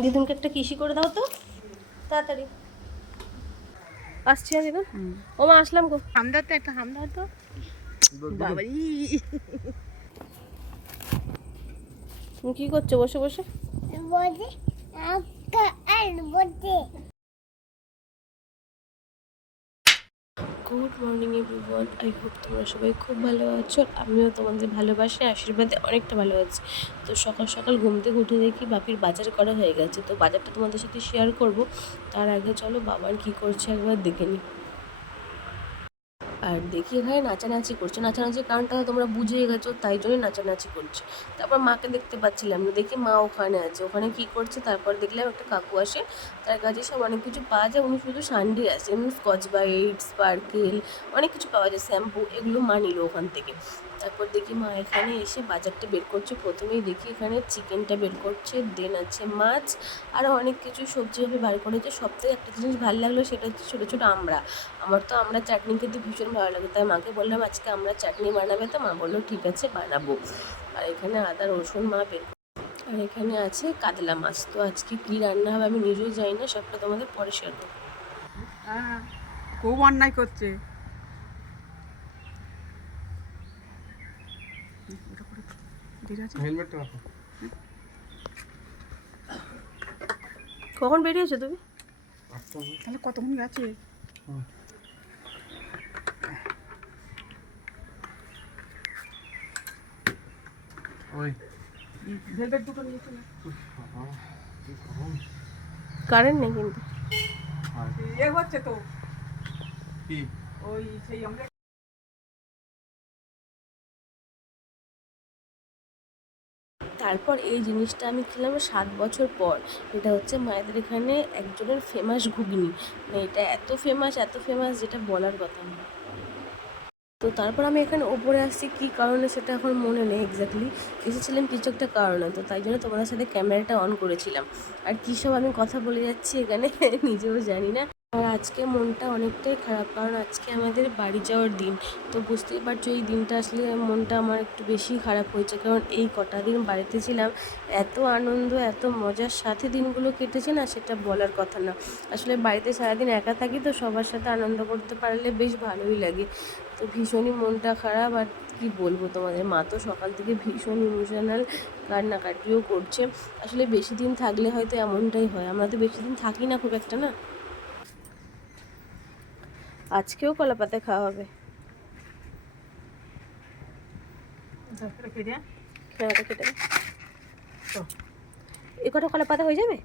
দিদুনকে একটা কিসি করে দাও তো। তাড়াতাড়ি। আসছি আমি দিদুন ও মা আসলাম গো। হামদা তো একটা হামদার তো। বাবাই। তুমি কি করছ? বসে বসে। বলছি good morning everyone. I hope তোমরা সবাই খুব ভালো আছো। আমিও তোমাদের ভালোবাসি আশীর্বাদে অনেকটা ভালো আছি। তো সকাল সকাল ঘুম থেকে উঠে দেখি বাপির বাজার করা হয়ে গেছে। তো বাজারটা তোমাদের সাথে শেয়ার করব। তার আগে চলো বাবার কি করছে একবার দেখে নিই। আর দেখি এখানে নাচানাচি করছে। নাচানাচির কারণটা তোমরা বুঝিয়ে গেছো, তাই জন্যই নাচানাচি করছে। তারপর মাকে দেখতে পাচ্ছিলাম না দেখি মা ওখানে আছে। ওখানে কি করছে, তারপর দেখলাম একটা কাকু আসে, তার কাছে সব অনেক কিছু পাওয়া যায়। উনি শুধু সানডে আসে এমনি স্কচ বাইট স্পার্কেল, অনেক কিছু পাওয়া যায়, শ্যাম্পু, এগুলো মা নিল ওখান থেকে। তারপর দেখি মা এখানে এসে বাজারটা বের করছে। প্রথমেই দেখি এখানে চিকেনটা বের করছে, দেন আছে মাছ আরও অনেক কিছু সবজি ভাবে বার করেছে। সব থেকে একটা জিনিস ভালো লাগল সেটা হচ্ছে ছোটো ছোটো আমড়া আমার তো আমরা চাটনি খেতে ভীষণ ভালো লাগে, তাই মাকে বললাম, আজকে আমরা চাটনি বানাবে তো? মা বলল, ঠিক আছে, বানাবো। আর এখানে আদা, রসুন মা বের আর এখানে আছে কাতলা মাছ। তো আজকে কী রান্না হবে আমি নিজেও জানি না, সবটা তোমাদের পরে শেয়ার করব। হ্যাঁ খুব অন্যায় করছে ওটা করে ঠিক আছে হেলমেটটা রাখো। কখন বেরিয়েছো তুমি? তাহলে কতক্ষণ গেছে? কারেন্ট নেই কিন্তু। এ হচ্ছে তো। কি? ওই সেই আমরা তারপর এই জিনিসটা আমি খেলাম সাত বছর পর। এটা হচ্ছে মায়েদের এখানে একজনের ফেমাস ঘুগনি। মানে এটা এত ফেমাস এত ফেমাস যেটা বলার কথা না। তো তারপর আমি এখানে ওপরে আসছি, কী কারণে সেটা এখন মনে নেই এক্স্যাক্টলি এসেছিলাম কিছু একটা কারণে, তো তাই জন্য তোমার সাথে ক্যামেরাটা অন করেছিলাম। আর কী সব আমি কথা বলে যাচ্ছি এখানে, নিজেও জানি না। আর আজকে মনটা অনেকটাই খারাপ, কারণ আজকে আমাদের বাড়ি যাওয়ার দিন। তো বুঝতেই পারছ, এই দিনটা আসলে মনটা আমার একটু বেশি খারাপ হয়েছে, কারণ এই কটা দিন বাড়িতে ছিলাম, এত আনন্দ, এত মজার সাথে দিনগুলো কেটেছে না, সেটা বলার কথা না। আসলে বাড়িতে সারাদিন একা থাকি তো সবার সাথে আনন্দ করতে পারলে বেশ ভালোই লাগে। তো ভীষণই মনটা খারাপ, আর কি বলব তোমাদের, মা তো সকাল থেকে ভীষণ ইমোশনাল কান্নাকাটিও করছে। আসলে বেশি দিন থাকলে হয়তো এমনটাই হয়, আমরা তো বেশি দিন থাকি না খুব একটা না। আজকেও কলা পাতা খাওয়া হবে। খেলাটা কেটে এ কটা কলা পাতা হয়ে যাবে?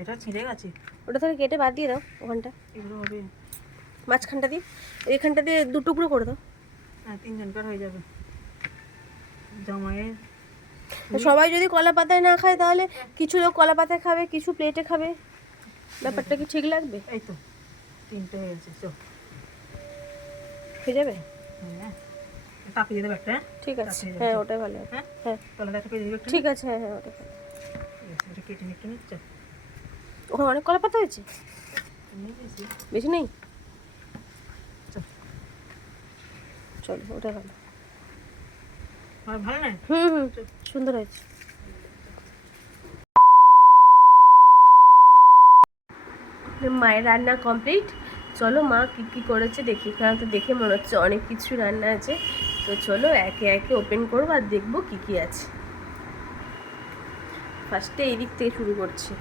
এটা ছিঁড়ে গেছে। ওটা থেকে কেটে বাদ দিয়ে দাও ওখানটা। এগুলো হবে। মাঝখানটা দিয়ে। এইখানটা দিয়ে দু টুকরো করে দাও। হ্যাঁ তিনজনকার হয়ে যাবে। জামাইয়ের সবাই যদি কলা পাতায় না খায় তাহলে কিছু লোক কলা পাতায় খাবে কিছু প্লেটে খাবে। ব্যাপারটা কি ঠিক লাগবে? এই তো। তিনটে হয়ে গেছে চো। হয়ে যাবে? হ্যাঁ। তাপিয়ে দেবে একটা হ্যাঁ? ঠিক আছে। হ্যাঁ ওটাই ভালো হ্যাঁ? হ্যাঁ। তলাটা একটা পেয়ে দেবে ঠিক আছে হ্যাঁ হ্যাঁ ওটাই ভালো। এটা কেটে একটু নিচ্ছে ওখানে অনেক কলা পাতা হয়েছে বেশি নেই? চল। চলো ওটাই ভালো। ভালো না? হুম হুম। সুন্দর হয়েছে। মায়ের রান্না কমপ্লিট চলো মা কী কী করেছে দেখি। কারণ তো দেখে মনে হচ্ছে অনেক কিছু রান্না আছে। তো চলো একে একে ওপেন করব আর দেখব কী কী আছে। ফার্স্টে এই দিক থেকে শুরু করছি।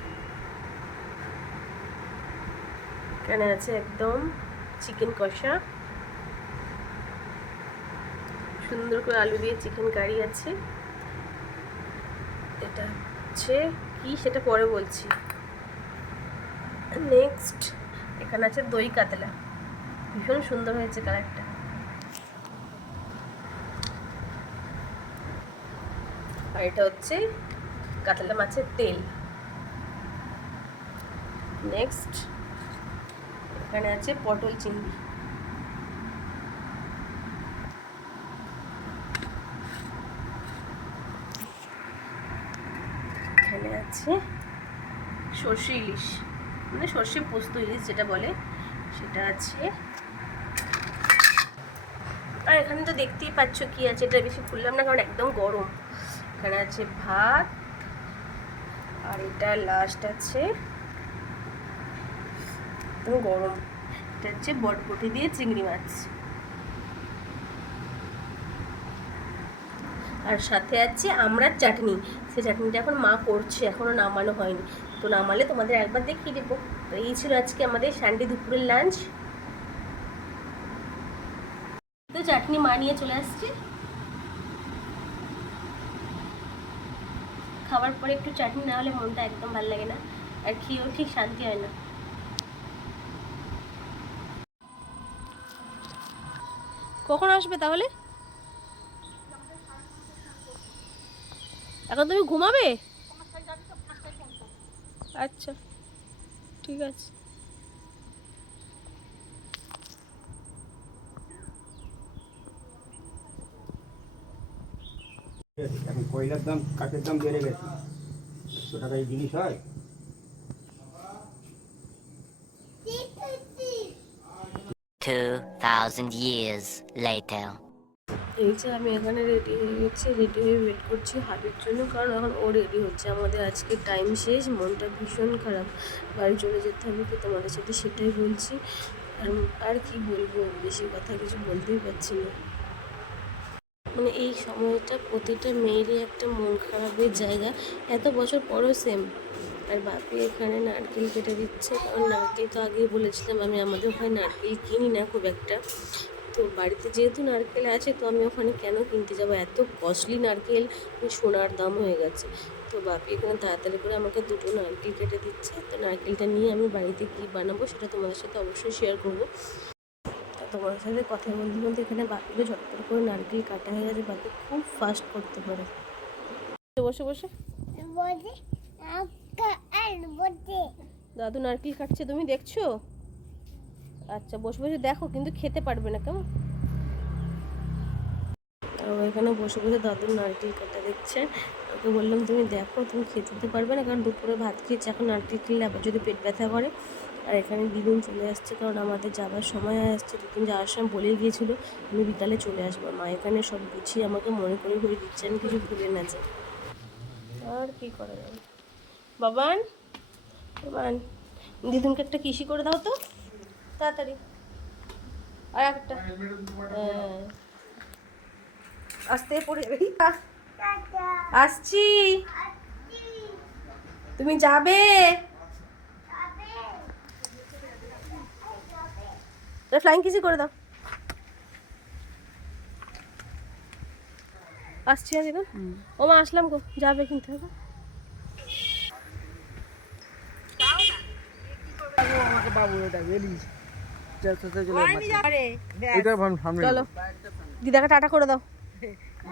এখানে আছে একদম চিকেন কষা। সুন্দর করে আলু দিয়ে চিকেন কারি আছে। এটা হচ্ছে কি? সেটা পরে বলছি। নেক্সট এখানে আছে দই কাতলা। ভীষণ সুন্দর হয়েছে কালারটা আর এটা হচ্ছে কাতলা মাছের তেল। নেক্সট এখানে আছে পটল চিংড়ি। এখানে আছে সর্ষে ইলিশ। মানে সর্ষে পোস্ত ইলিশ যেটা বলে, সেটা আছে। আর এখানে তো দেখতেই পাচ্ছ কি আছে, এটা বেশি খুললাম না, কারণ একদম গরম। এখানে আছে ভাত, আর এটা লাস্ট আছে একদম গরম। এটা হচ্ছে বটবটি দিয়ে চিংড়ি মাছ। আর সাথে আছে আমড়ার চাটনি। সে চাটনিটা এখন মা করছে এখনও নামানো হয়নি। তো নামালে তোমাদের একবার দেখিয়ে দেবো। তো এই ছিল আজকে আমাদের সানডে দুপুরের লাঞ্চ তো চাটনি মা নিয়ে চলে আসছে। খাবার পরে একটু চাটনি না হলে মনটা একদম ভালো লাগে না। আর খেয়েও ঠিক শান্তি হয় না। কখন আসবে তাহলে? এখন তুমি ঘুমাবে? আচ্ছা ঠিক আছে। এখন কয়লার দাম কাঠের দাম বেড়ে গেছে। একশো টাকায় জিনিস হয়? Two thousand years later. এই যে আমি এখানে রেডি হয়ে গেছি রেডি হয়ে ওয়েট করছি হাবির জন্য, কারণ এখন ও রেডি হচ্ছে। আমাদের আজকে টাইম শেষ, মনটা ভীষণ খারাপ। বাড়ি চলে যেতে হবে তো তোমাদের সাথে সেটাই বলছি। আর আর কি বলব, বেশি কথা কিছু বলতেই পারছি না। মানে এই সময়টা প্রতিটা মেয়েরই একটা মন খারাপের জায়গা। এত বছর পরও সেম আর বাপি এখানে নারকেল কেটে দিচ্ছে, কারণ নারকেল তো আগেই বলেছিলাম আমি, আমাদের ওখানে নারকেল কিনি না খুব একটা। তো বাড়িতে যেহেতু নারকেল আছে তো আমি ওখানে কেন কিনতে যাব? এত কস্টলি নারকেল সোনার দাম হয়ে গেছে। তো বাপি এখানে তাড়াতাড়ি করে আমাকে দুটো নারকেল কেটে দিচ্ছে। তো নারকেলটা নিয়ে আমি বাড়িতে কী বানাবো সেটা তোমাদের সাথে অবশ্যই শেয়ার করব। তো তোমাদের সাথে কথা বলতে বলতে এখানে বাপিকে ঝটপট করে নারকেল কাটা হয়ে গেছে। বাপি খুব ফাস্ট করতে পারে। বসে বসে। দাদু নারকেল কাটছে তুমি দেখছ? আচ্ছা বসে বসে দেখো, কিন্তু খেতে পারবে না, কেমন? এখানে বসে বসে দাদুর নারকেল কাটা দেখছে। ওকে বললাম, তুমি দেখো, তুমি খেতে দিতে পারবে না, কারণ দুপুরে ভাত খেয়েছে, এখন নারকেল খেলে আবার যদি পেট ব্যথা করে। আর এখানে দিদুন চলে আসছে, কারণ আমাদের যাবার সময় আসছে, দিদুন যাওয়ার সময় বলে গিয়েছিল, আমি বিকালে চলে আসব। মা এখানে সব গুছিয়ে আমাকে মনে করে করে দিচ্ছে, আমি কিছু ভুলে না যাই। আর কি করা যাবে? বাবান বাবান, দিদুনকে একটা কৃষি করে দাও তো। তাড়াতাড়ি। আর একটা। হ্যাঁ। আসতে পড়ে আসছি। তুমি যাবে? ফ্লাইং কিসি করে দাও। আসছি এখন। ও মা আসলাম গো। যাবে কিন্তু এখন। বাবু ওটা বেরিস এটা সামনে চলো। দিদাকে টাটা করে দাও।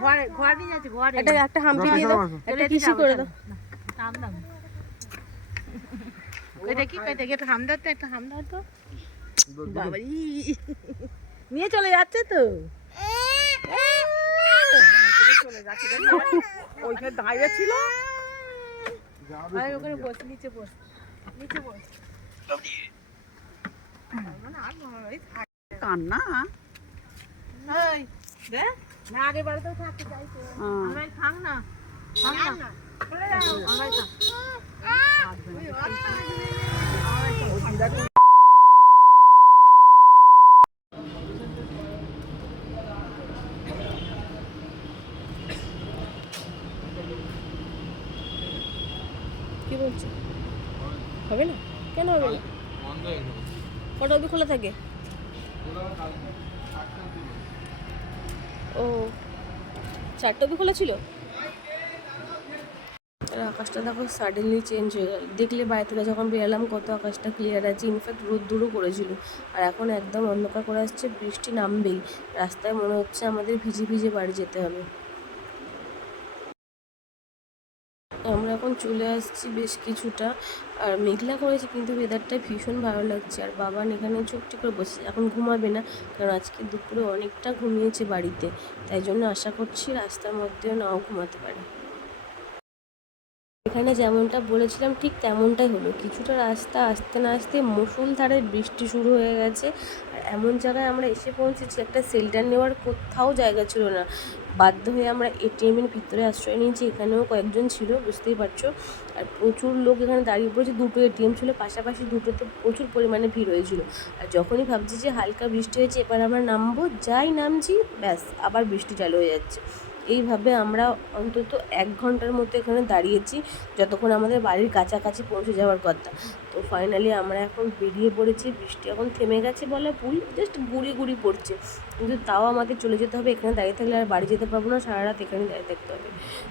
ঘরে ঘরে নিয়ে যাচ্ছে ঘরে। একটা একটা হাম্পি দিয়ে দাও। একটা কিসি করে দাও। থাম দাম। এটা কি কইতে একটা হাম দাও তো একটা হাম দাও তো। বাবারি নিয়ে চলে যাচ্ছে তো। চলে যাচ্ছে ওইখানে দাঁড়িয়ে ছিল। ওখানে বস নিচে বস। নিচে বস। কান্না এই দে না আগে বাড়িতেও থাকতে চাইছে আমরাই থাক না থাক না চলে যাও খোলা থাকে? ও চারটে অবধি খোলা ছিল? আকাশটা দেখো সাডেনলি চেঞ্জ হয়ে গেল। দেখলে থেকে যখন বেরালাম, কত আকাশটা ক্লিয়ার আছে। ইনফ্যাক্ট রোদ দূরও করেছিল। আর এখন একদম অন্ধকার করে আসছে, বৃষ্টি নামবেই। রাস্তায় মনে হচ্ছে আমাদের ভিজে ভিজে বাড়ি যেতে হবে আমরা এখন চলে আসছি বেশ কিছুটা। আর মেঘলা করেছে কিন্তু ওয়েদারটা ভীষণ ভালো লাগছে। আর বাবান এখানে চুপটি করে বসে এখন ঘুমাবে না, কারণ আজকে দুপুরে অনেকটা ঘুমিয়েছে বাড়িতে। তাই জন্য আশা করছি রাস্তার মধ্যেও নাও ঘুমাতে পারে। এখানে যেমনটা বলেছিলাম, ঠিক তেমনটাই হলো। কিছুটা রাস্তা আসতে না আসতে মুষলধারে বৃষ্টি শুরু হয়ে গেছে। আর এমন জায়গায় আমরা এসে পৌঁছেছি, একটা শেল্টার নেওয়ার কোথাও জায়গা ছিল না। বাধ্য হয়ে আমরা এটিএমের ভিতরে আশ্রয় নিয়েছি, এখানেও কয়েকজন ছিল, বুঝতেই পারছ। আর প্রচুর লোক এখানে দাঁড়িয়ে পড়েছে, দুটো এটিএম ছিল, পাশাপাশি দুটোতে প্রচুর পরিমাণে ভিড় হয়েছিল। আর যখনই ভাবছি যে হালকা বৃষ্টি হয়েছে, এবার আমরা নামবো, যাই নামছি, ব্যাস, আবার বৃষ্টি চালু হয়ে যাচ্ছে। এইভাবে আমরা অন্তত এক ঘণ্টার মতো এখানে দাঁড়িয়েছি যতক্ষণ আমাদের বাড়ির কাছাকাছি পৌঁছে যাওয়ার কথা। তো ফাইনালি আমরা এখন বেরিয়ে পড়েছি, বৃষ্টি এখন থেমে গেছে বলে ভুল জাস্ট গুড়ি গুড়ি পড়ছে। কিন্তু তাও আমাদের চলে যেতে হবে, এখানে দাঁড়িয়ে থাকলে আর বাড়ি যেতে পারব না, সারা রাত এখানে দাঁড়িয়ে থাকতে হবে।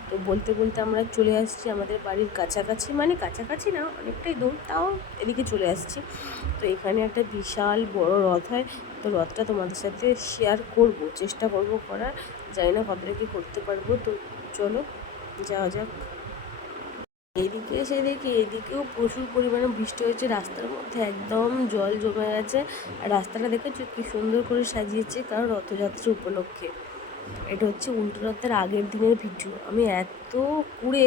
তো বলতে বলতে আমরা চলে আসছি আমাদের বাড়ির কাছাকাছি মানে কাছাকাছি না, অনেকটাই দূর, তাও এদিকে চলে আসছি। তো এখানে একটা বিশাল বড় রথ হয়, তো রথটা তোমাদের সাথে শেয়ার করব, চেষ্টা করব করার। জানি না কতটা কি করতে পারব, তো চলো যাওয়া যাক। এদিকে এসে দেখি, এদিকেও প্রচুর পরিমাণে বৃষ্টি হয়েছে, রাস্তার মধ্যে একদম জল জমে গেছে। আর রাস্তাটা দেখেছ কি সুন্দর করে সাজিয়েছে, কারণ রথযাত্রা উপলক্ষে। এটা হচ্ছে উল্টো রথের আগের দিনের ভিডিও। আমি এত কুড়ে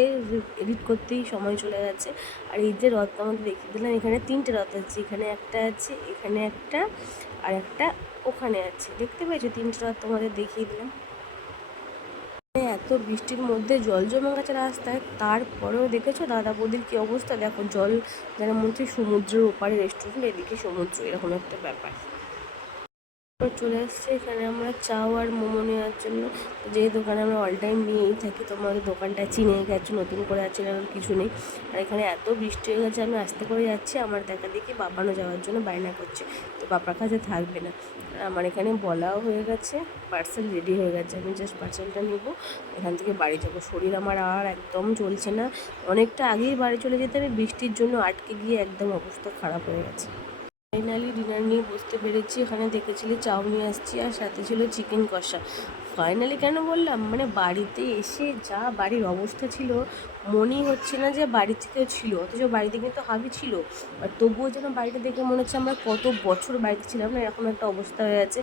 এডিট করতেই সময় চলে গেছে। আর এই যে রথটা আমাদের দেখিয়ে দিলাম, এখানে তিনটে রথ আছে, এখানে একটা আছে, এখানে একটা, আর একটা ওখানে আছে। দেখতে পেয়েছ? তিনটে রথ তোমাদের দেখিয়ে দিলাম। এত বৃষ্টির মধ্যে জল জমে গেছে রাস্তায়, তারপরেও দেখেছ দাদা বৌদির কি অবস্থা? দেখো জল, যেন মনে হচ্ছে সমুদ্রের ওপারে রেস্টুরেন্ট এদিকে সমুদ্র, এরকম একটা ব্যাপার। চলে এসছে এখানে আমরা চাও আর মোমো নেওয়ার জন্য। যে দোকানে আমরা অল টাইম নিয়েই থাকি, তোমাদের দোকানটা চিনে গেছো, নতুন করে আছে এরকম কিছু নেই। আর এখানে এত বৃষ্টি হয়ে গেছে, আমি আস্তে করে যাচ্ছি, আমার দেখা দেখি বাবানো যাওয়ার জন্য বায়না করছে। তো বাপার কাছে থাকবে না। আর আমার এখানে বলাও হয়ে গেছে পার্সেল রেডি হয়ে গেছে, আমি জাস্ট পার্সেলটা নেব। এখান থেকে বাড়ি যাব। শরীর আমার আর একদম চলছে না। অনেকটা আগেই বাড়ি চলে যেতে আমি বৃষ্টির জন্য আটকে গিয়ে একদম অবস্থা খারাপ হয়ে গেছে। ফাইনালি ডিনার নিয়ে বসতে পেরেছি এখানে দেখেছিলি চাউ নিয়ে আসছি আর সাথে ছিল চিকেন কষা। ফাইনালি কেন বললাম? মানে বাড়িতে এসে যা বাড়ির অবস্থা ছিল, মনেই হচ্ছে না যে বাড়িতে কেউ ছিল, অথচ বাড়িতে কিন্তু হাবি ছিল। আর তবুও যেন বাড়িটা দেখে মনে হচ্ছে আমরা কত বছর বাড়িতে ছিলাম না, এরকম একটা অবস্থা হয়ে আছে।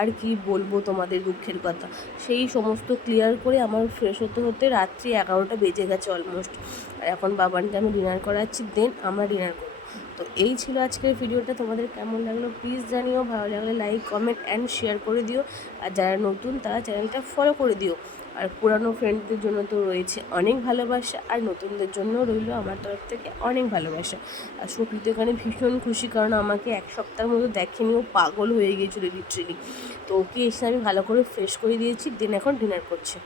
আর কি বলব তোমাদের দুঃখের কথা? সেই সমস্ত ক্লিয়ার করে আমার ফ্রেশ হতে হতে রাত্রি এগারোটা বেজে গেছে অলমোস্ট আর এখন বাবানকে আমি ডিনার করাচ্ছি দেন আমরা ডিনার করব। তো এই ছিল আজকের ভিডিওটা। তোমাদের কেমন লাগল প্লিজ জানিও। ভালো লাগলে লাইক কমেন্ট অ্যান্ড শেয়ার করে দিও। আর যারা নতুন, তারা চ্যানেলটা ফলো করে দিও। আর পুরানো ফ্রেন্ডদের জন্য তো রয়েছে অনেক ভালোবাসা। আর নতুনদের জন্য রইল আমার তরফ থেকে অনেক ভালোবাসা। আর সত্যি এখানে ভীষণ খুশি কারণ আমাকে এক সপ্তাহের মতো দেখেনি। ও পাগল হয়ে গিয়েছিল লিটারেলি তো ওকে এসে আমি ভালো করে ফ্রেশ করে দিয়েছি। দেন এখন ডিনার করছে।